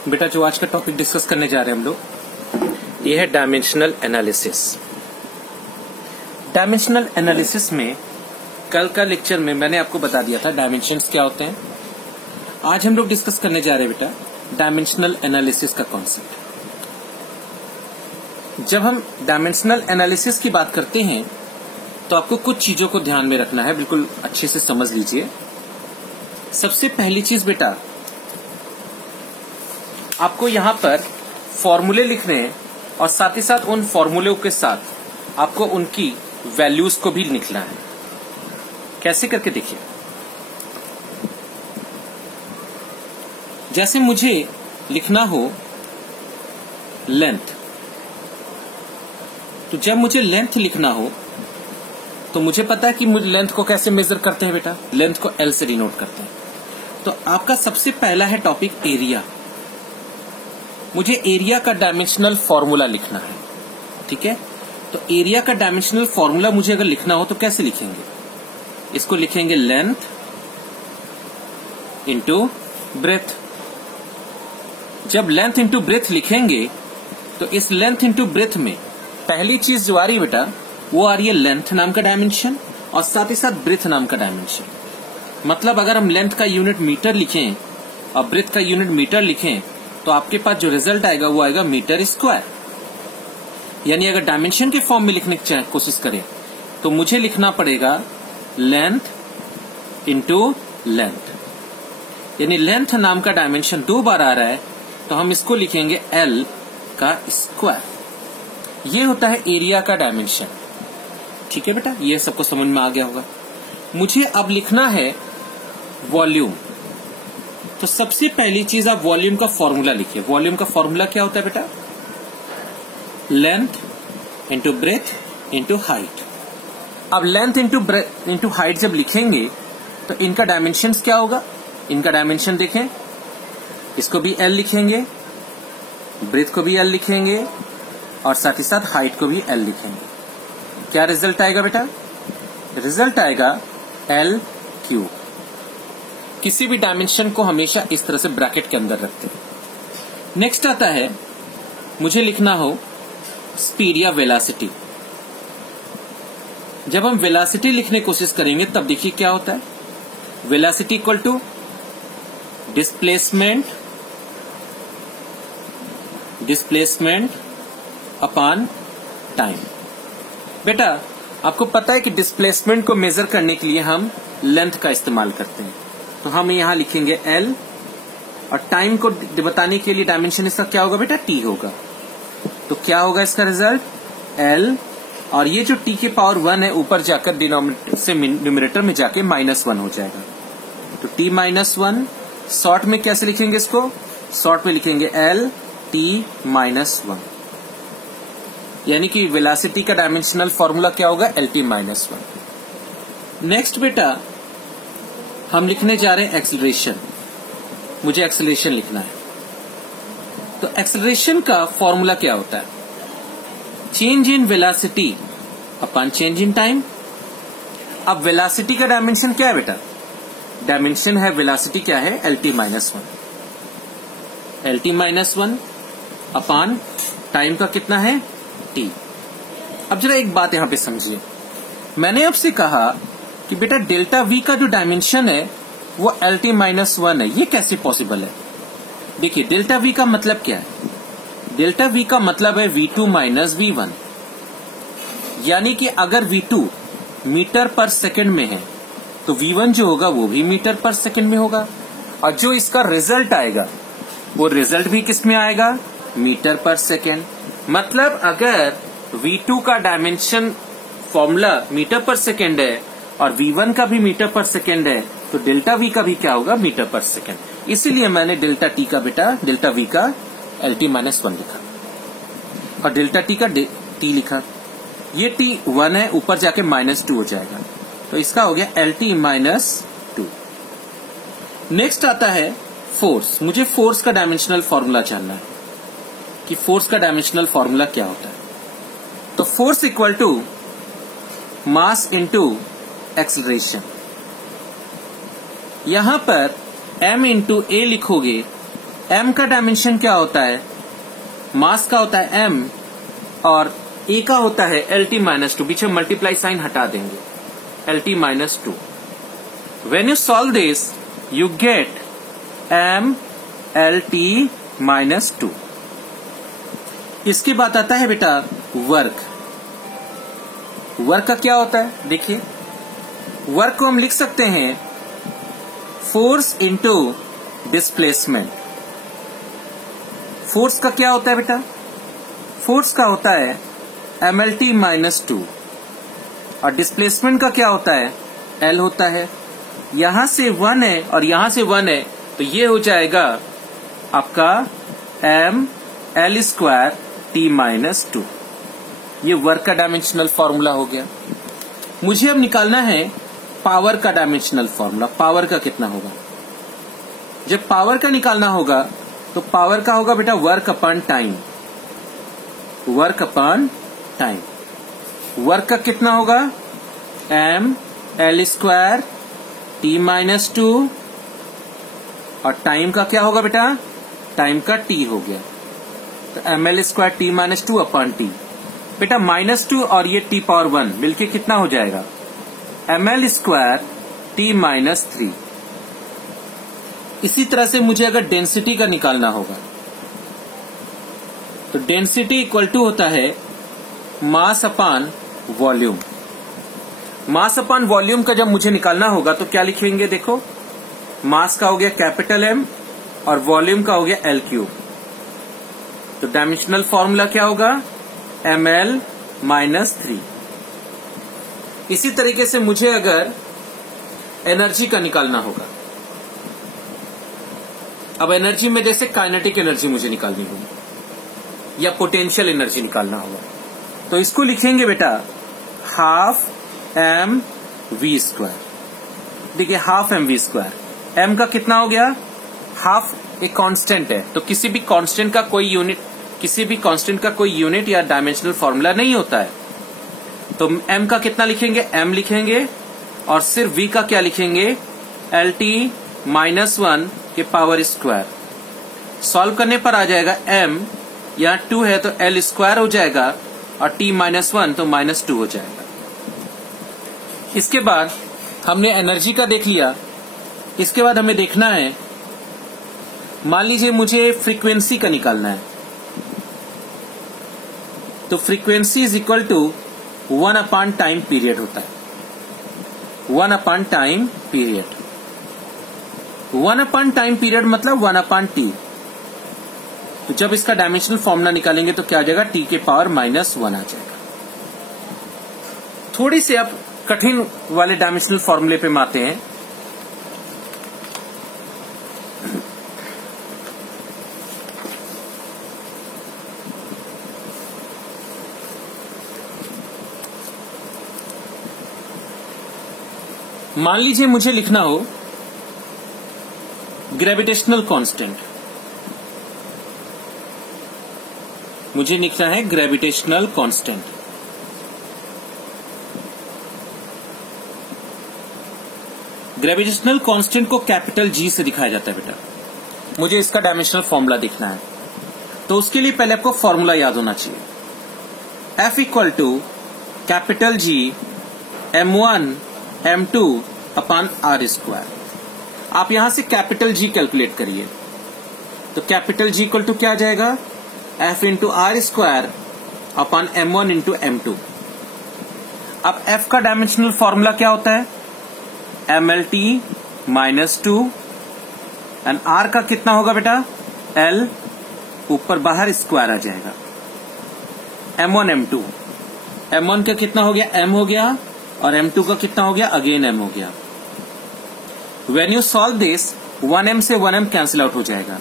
बेटा जो आज का टॉपिक डिस्कस करने जा रहे हैं हम लोग, ये है डायमेंशनल एनालिसिस। डायमेंशनल एनालिसिस में कल का लेक्चर में मैंने आपको बता दिया था डायमेंशंस क्या होते हैं। आज हम लोग डिस्कस करने जा रहे हैं बेटा डायमेंशनल एनालिसिस का कॉन्सेप्ट। जब हम डायमेंशनल एनालिसिस की बात करते हैं तो आपको कुछ चीजों को ध्यान में रखना है, बिल्कुल अच्छे से समझ लीजिए। सबसे पहली चीज बेटा, आपको यहां पर फॉर्मूले लिखने हैं और साथ ही साथ उन फॉर्मूलों के साथ आपको उनकी वैल्यूज को भी लिखना है। कैसे करके देखिए, जैसे मुझे लिखना हो लेंथ, तो जब मुझे लेंथ लिखना हो तो मुझे पता है कि मुझे लेंथ को कैसे मेजर करते हैं बेटा, लेंथ को L से डिनोट करते हैं। तो आपका सबसे पहला है टॉपिक एरिया। मुझे एरिया का डायमेंशनल फॉर्मूला लिखना है, ठीक है। तो एरिया का डायमेंशनल फॉर्मूला मुझे अगर लिखना हो तो कैसे लिखेंगे, इसको लिखेंगे लेंथ इंटू ब्रेथ। जब लेंथ इंटू ब्रेथ लिखेंगे तो इस लेंथ इंटू ब्रेथ में पहली चीज जो आ रही है बेटा वो आ रही है लेंथ नाम का डायमेंशन और साथ ही साथ ब्रेथ नाम का डायमेंशन। मतलब अगर हम लेंथ का यूनिट मीटर लिखें और ब्रेथ का यूनिट मीटर लिखें तो आपके पास जो रिजल्ट आएगा वो आएगा मीटर स्क्वायर। यानी अगर डायमेंशन के फॉर्म में लिखने की कोशिश करें तो मुझे लिखना पड़ेगा लेंथ इंटू लेंथ, यानी लेंथ नाम का डायमेंशन 2 बार आ रहा है तो हम इसको लिखेंगे L का स्क्वायर। ये होता है एरिया का डायमेंशन, ठीक है बेटा। ये सबको समझ में आ गया होगा। मुझे अब लिखना है वॉल्यूम। तो सबसे पहली चीज आप वॉल्यूम का फॉर्मूला लिखिए। वॉल्यूम का फॉर्मूला क्या होता है बेटा, length into breadth into height. अब लेंथ इंटू हाइट जब लिखेंगे तो इनका डायमेंशन क्या होगा, इनका डायमेंशन देखें, इसको भी L लिखेंगे, ब्रेथ को भी L लिखेंगे और साथ ही साथ हाइट को भी L लिखेंगे। क्या रिजल्ट आएगा बेटा, रिजल्ट आएगा L क्यूब। किसी भी डायमेंशन को हमेशा इस तरह से ब्रैकेट के अंदर रखते हैं। नेक्स्ट आता है मुझे लिखना हो स्पीड या वेलोसिटी। जब हम वेलोसिटी लिखने की कोशिश करेंगे तब देखिए क्या होता है, velocity equal to displacement upon time. बेटा आपको पता है कि डिस्प्लेसमेंट को मेजर करने के लिए हम लेंथ का इस्तेमाल करते हैं, तो हम यहां लिखेंगे L और टाइम को बताने के लिए डायमेंशन इसका क्या होगा बेटा, T होगा। तो क्या होगा इसका रिजल्ट L, और ये जो T के पावर 1 है ऊपर जाकर डिनोमिनेटर से न्यूमरेटर में जाके -1 हो जाएगा। तो T -1 शॉर्ट में कैसे लिखेंगे इसको, शॉर्ट में लिखेंगे L T -1, यानी कि वेलोसिटी का डायमेंशनल फॉर्मूला क्या होगा LT -1। नेक्स्ट बेटा हम लिखने जा रहे हैं एक्सेलरेशन। मुझे एक्सेलरेशन लिखना है। तो एक्सेलरेशन का फॉर्मूला क्या होता है, change in velocity upon change in time. अब वेलोसिटी का डायमेंशन क्या है बेटा, डायमेंशन है वेलोसिटी क्या है LT -1 अपॉन टाइम का कितना है T। अब जरा एक बात यहां पे समझिए, मैंने आपसे कहा कि बेटा डेल्टा V का जो डायमेंशन है वो LT -1 है। ये कैसे पॉसिबल है, देखिए डेल्टा V का मतलब क्या है, डेल्टा V का मतलब है V2 माइनस V1। यानी कि अगर V2 मीटर पर सेकंड में है तो V1 जो होगा वो भी मीटर पर सेकंड में होगा, और जो इसका रिजल्ट आएगा वो रिजल्ट भी किस में आएगा, मीटर पर सेकंड। मतलब अगर V2 का डायमेंशन फॉर्मूला मीटर पर सेकंड है और V1 का भी मीटर पर सेकंड है तो डेल्टा V का भी क्या होगा, मीटर पर सेकंड। इसीलिए मैंने डेल्टा T का बेटा डेल्टा V का LT -1 लिखा और डेल्टा T का T लिखा। ये T 1 है, ऊपर जाके -2 हो जाएगा, तो इसका हो गया LT -2। नेक्स्ट आता है फोर्स। मुझे फोर्स का डायमेंशनल फॉर्मूला जानना है कि फोर्स का डायमेंशनल फॉर्मूला क्या होता है। तो force equal to mass into acceleration. यहां पर m इंटू ए लिखोगे m का डायमेंशन क्या होता है, मास का होता है m और a का होता है LT-2। बीच में मल्टीप्लाई साइन हटा देंगे, LT-2। When you solve this, you get m LT-2। इसके बाद आता है बेटा वर्क। वर्क का क्या होता है, देखिए वर्क को हम लिख सकते हैं फोर्स इनटू डिस्प्लेसमेंट। फोर्स का क्या होता है बेटा, फोर्स का होता है MLT-2 और डिस्प्लेसमेंट का क्या होता है, L होता है। यहां से 1 है और यहां से 1 है, तो ये हो जाएगा आपका ML²T-2। ये वर्क का डायमेंशनल फॉर्मूला हो गया। मुझे अब निकालना है पावर का डायमेंशनल फॉर्मूला। पावर का कितना होगा, जब पावर का निकालना होगा तो पावर का होगा बेटा work upon time. Work upon time, work का कितना होगा ML²T-2 और टाइम का क्या होगा बेटा, टाइम का T हो गया, तो ML²T-2 अपॉन T। बेटा -2 और ये T⁻1 मिलके कितना हो जाएगा, ML²T-3। इसी तरह से मुझे अगर डेंसिटी का निकालना होगा तो डेंसिटी इक्वल टू होता है mass upon volume. Mass upon volume का जब मुझे निकालना होगा तो क्या लिखेंगे, देखो मास का हो गया कैपिटल M और वॉल्यूम का हो गया L3। तो डायमेंशनल फॉर्मूला क्या होगा, ML-3। इसी तरीके से मुझे अगर एनर्जी का निकालना होगा, अब एनर्जी में जैसे काइनेटिक एनर्जी मुझे निकालनी होगी या पोटेंशियल एनर्जी निकालना होगा, तो इसको लिखेंगे बेटा ½ mv²। देखिए ½ mv², m का कितना हो गया, हाफ एक कांस्टेंट है, तो किसी भी कांस्टेंट का कोई यूनिट या डायमेंशनल फॉर्मूला नहीं होता है। तो m का कितना लिखेंगे, m लिखेंगे और सिर्फ v का क्या लिखेंगे, LT-1 के पावर स्क्वायर। सॉल्व करने पर आ जाएगा m, यहाँ 2 है तो L² हो जाएगा और T-1 तो -2 हो जाएगा। इसके बाद हमने एनर्जी का देख लिया। इसके बाद हमें देखना है, मान लीजिए मुझे फ्रीक्वेंसी का निकालना है, तो frequency is equal to 1 upon time period होता है। 1 upon time period, 1 upon time period मतलब 1 अपॉन टी। तो जब इसका डायमेंशनल फॉर्मूला निकालेंगे तो क्या आ जाएगा, टी के पावर -1 आ जाएगा। थोड़ी से अब कठिन वाले डायमेंशनल फॉर्मूले पे आते हैं। मान लीजिए मुझे लिखना हो ग्रेविटेशनल कांस्टेंट, मुझे लिखना है ग्रेविटेशनल कांस्टेंट। ग्रेविटेशनल कांस्टेंट को कैपिटल G से दिखाया जाता है बेटा। मुझे इसका डायमेंशनल फॉर्मूला देखना है, तो उसके लिए पहले आपको फॉर्मूला याद होना चाहिए। F equal to capital G M1 M2 upon R²। आप यहां से कैपिटल G कैलकुलेट करिए, तो कैपिटल G इक्वल टू क्या आ जाएगा, F into R² upon M1 into M2। अब F का डायमेंशनल फॉर्मूला क्या होता है, MLT-2 एंड R का कितना होगा बेटा, L ऊपर बाहर स्क्वायर आ जाएगा, M1 M2। M1 का कितना हो गया, M हो गया, और M2 का कितना हो गया, अगेन M हो गया। When you solve this, 1m से 1m कैंसिल आउट हो जाएगा,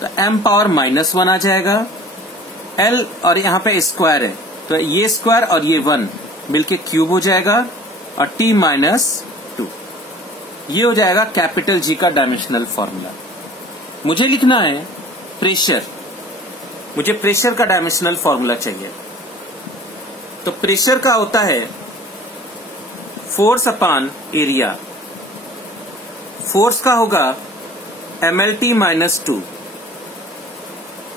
तो m पावर -1 आ जाएगा। L और यहाँ पे स्क्वायर है, तो ये स्क्वायर और ये 1 मिलके क्यूब हो जाएगा और T-2। ये हो जाएगा कैपिटल G का डायमेंशनल फॉर्मूला। मुझे लिखना है प्रेशर, मुझे प्रेशर का डायमेंशनल फॉर्मूला चाहिए। तो प्रेशर का होता है फोर्स अपॉन एरिया। फोर्स का होगा MLT-2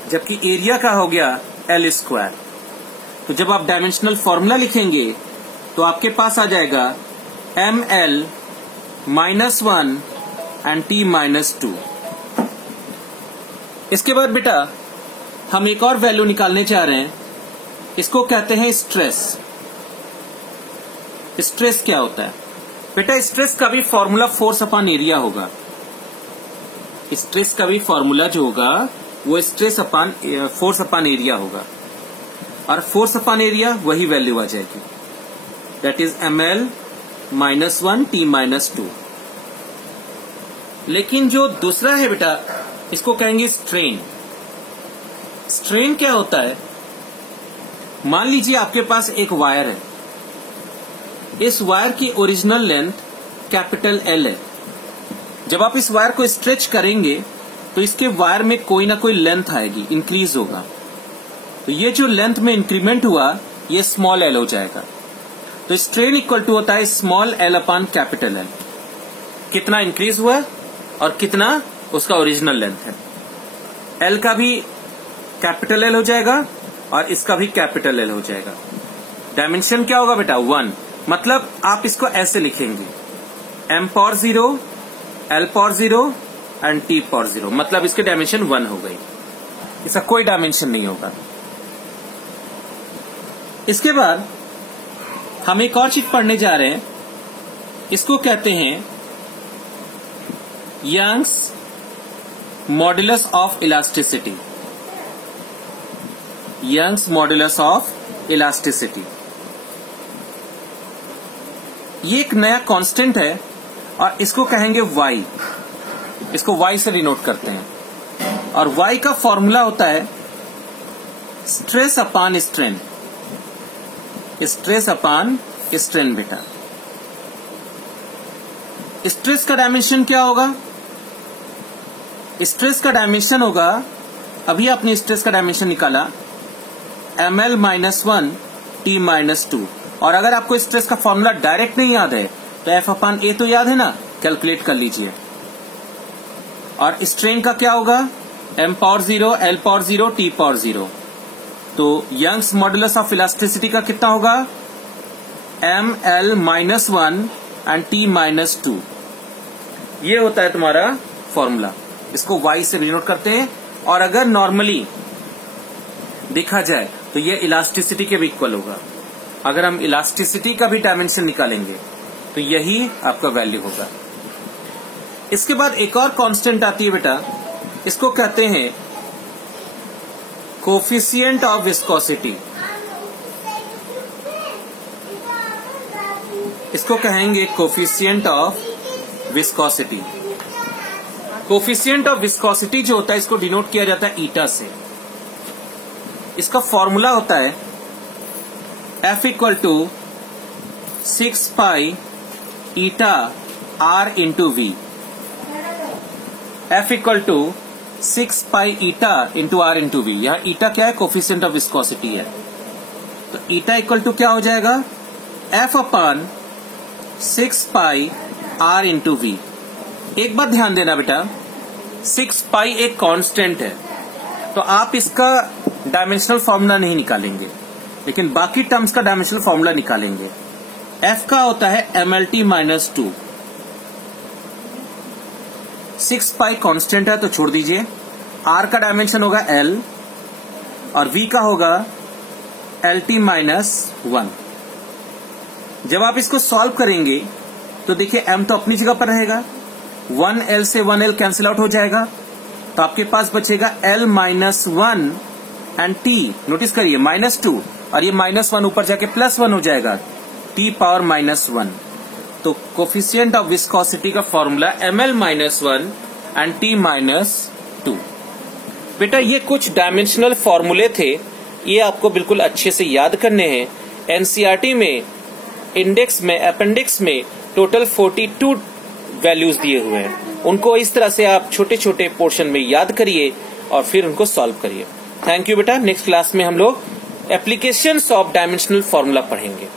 जबकि एरिया का हो गया L स्क्वायर। तो जब आप डायमेंशनल फॉर्मूला लिखेंगे तो आपके पास आ जाएगा ML -1 एंड T -2। इसके बाद बेटा हम एक और वैल्यू निकालने जा रहे हैं, इसको कहते हैं स्ट्रेस। स्ट्रेस क्या होता है बेटा? स्ट्रेस का भी फॉर्मूला फोर्स अपॉन एरिया होगा। स्ट्रेस का भी फॉर्मूला जो होगा वो stress upon force upon area होगा, और फोर्स अपॉन एरिया वही वैल्यू आ जाएगी, दैट इज ML -1 T -2। लेकिन जो दूसरा है बेटा, इसको कहेंगे स्ट्रेन। स्ट्रेन क्या होता है? मान लीजिए आपके पास एक वायर है, इस वायर की ओरिजिनल लेंथ कैपिटल L है। जब आप इस वायर को स्ट्रेच करेंगे तो इसके वायर में कोई ना कोई लेंथ आएगी, इंक्रीज होगा। तो ये जो लेंथ में इंक्रीमेंट हुआ ये स्मॉल l हो जाएगा। तो स्ट्रेन इक्वल टू होता है small l upon capital L। कितना इंक्रीज हुआ और कितना उसका ओरिजिनल लेंथ है। L का भी कैपिटल L हो जाएगा और इसका भी कैपिटल L हो जाएगा। डायमेंशन क्या होगा बेटा? 1। मतलब आप इसको ऐसे लिखेंगे m power 0, l power 0 and t power 0, मतलब इसके डायमेंशन 1 हो गई। इसका कोई डायमेंशन नहीं होगा। इसके बाद हम एक और चीज पढ़ने जा रहे हैं, इसको कहते हैं Young's modulus of elasticity. Young's modulus of elasticity ये एक नया कांस्टेंट है और इसको कहेंगे y। इसको y से डिनोट करते हैं, और y का फॉर्मूला होता है stress upon strain. Stress upon strain बेटा। स्ट्रेस का डायमेंशन क्या होगा? स्ट्रेस का डायमेंशन होगा, अभी आपने स्ट्रेस का डायमेंशन निकाला, ML -1 T -2। और अगर आपको स्ट्रेस का फॉर्मूला डायरेक्ट नहीं याद है तो F अपॉन A तो याद है ना, कैलकुलेट कर लीजिए। और स्ट्रेन का क्या होगा? M power 0, L power 0, T power 0। तो यंग्स मॉडुलस ऑफ इलास्टिसिटी का कितना होगा? ML -1 and T -2। ये होता है तुम्हारा फॉर्मूला। इसको y से डिनोट करते हैं, और अगर नॉर्मली देखा जाए तो ये इलास्टिसिटी के भी इक्वल होगा। अगर हम इलास्टिसिटी का भी डायमेंशन निकालेंगे तो यही आपका वैल्यू होगा। इसके बाद एक और कांस्टेंट आती है बेटा, इसको कहते हैं कोफिशिएंट ऑफ विस्कोसिटी। इसको कहेंगे coefficient of viscosity. Coefficient of viscosity जो होता है इसको डिनोट किया जाता है ईटा से। इसका फॉर्मूला होता है F equal to 6 pi eta R into V। F equal to 6 pi eta into R into V। यहाँ ईटा क्या है? कोफिशिएंट ऑफ विस्कोसिटी है। तो ईटा इक्वल टू क्या हो जाएगा? F अपॉन 6 पाई R इंटू V। एक बात ध्यान देना बेटा, 6 पाई एक कांस्टेंट है, तो आप इसका डायमेंशनल फॉर्मूला नहीं निकालेंगे, लेकिन बाकी टर्म्स का डायमेंशनल फॉर्मूला निकालेंगे। F का होता है MLT -2। 6 पाई कांस्टेंट है तो छोड़ दीजिए। R का डायमेंशन होगा L और V का होगा LT -1। जब आप इसको सॉल्व करेंगे तो देखिए M तो अपनी जगह पर रहेगा, 1L से 1L कैंसिल आउट हो जाएगा, तो आपके पास बचेगा L -1 एंड T। नोटिस करिए -2 और ये -1 ऊपर जाके +1 हो जाएगा, T पावर -1। तो कोफिशिएंट ऑफ विस्कोसिटी का फॉर्मूला ML -1 एंड T -2। बेटा ये कुछ डायमेंशनल फॉर्मूले थे, ये आपको बिल्कुल अच्छे से याद करने हैं। एनसीईआरटी में इंडेक्स में अपेंडिक्स में टोटल 42 वैल्यूज दिए हुए हैं, उनको इस तरह से आप छोटे छोटे पोर्शन में याद करिए और फिर उनको सॉल्व करिए। थैंक यू बेटा। नेक्स्ट क्लास में हम लोग एप्लीकेशंस ऑफ डायमेंशनल फॉर्मूला पढ़ेंगे।